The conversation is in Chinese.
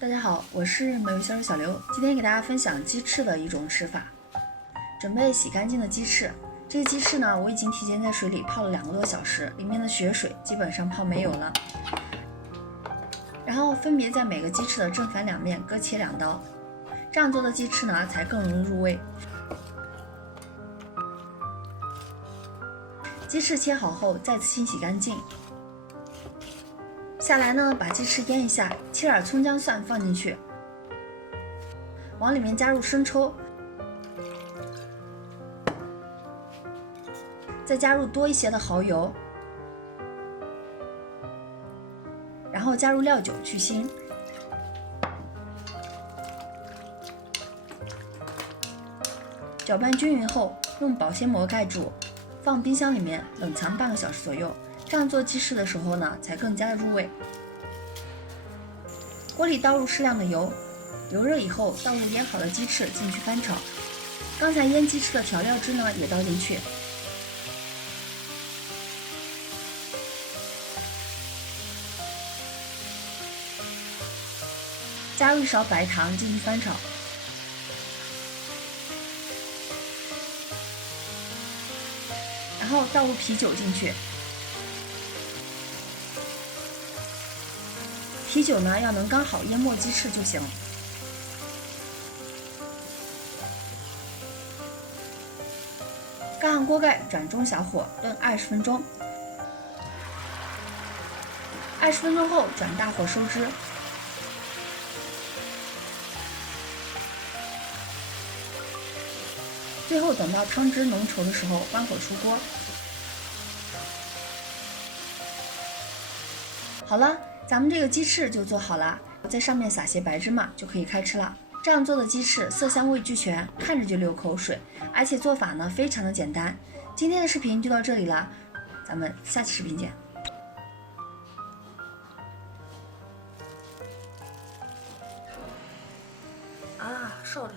大家好，我是美味销售小刘，今天给大家分享鸡翅的一种吃法。准备洗干净的鸡翅，这个鸡翅呢，我已经提前在水里泡了2个多小时，里面的血水基本上泡没有了。然后分别在每个鸡翅的正反两面各切2刀，这样做的鸡翅呢才更容易入味。鸡翅切好后再次清洗干净。下来呢，把鸡翅腌一下，切点葱姜蒜放进去，往里面加入生抽，再加入多一些的蚝油，然后加入料酒去腥，搅拌均匀后，用保鲜膜盖住，放冰箱里面冷藏半个小时左右。这样做鸡翅的时候呢，才更加的入味。锅里倒入适量的油，油热以后，倒入腌好的鸡翅进去翻炒。刚才腌鸡翅的调料汁呢，也倒进去。加入1勺白糖进去翻炒。然后倒入啤酒进去。啤酒呢要能刚好淹没鸡翅就行。盖上锅盖，转中小火炖20分钟。20分钟后转大火收汁。最后等到汤汁浓稠的时候，关火出锅。好了。咱们这个鸡翅就做好了，在上面撒些白芝麻就可以开吃了。这样做的鸡翅色香味俱全，看着就流口水，而且做法呢非常的简单。今天的视频就到这里啦，咱们下期视频见。啊，瘦的。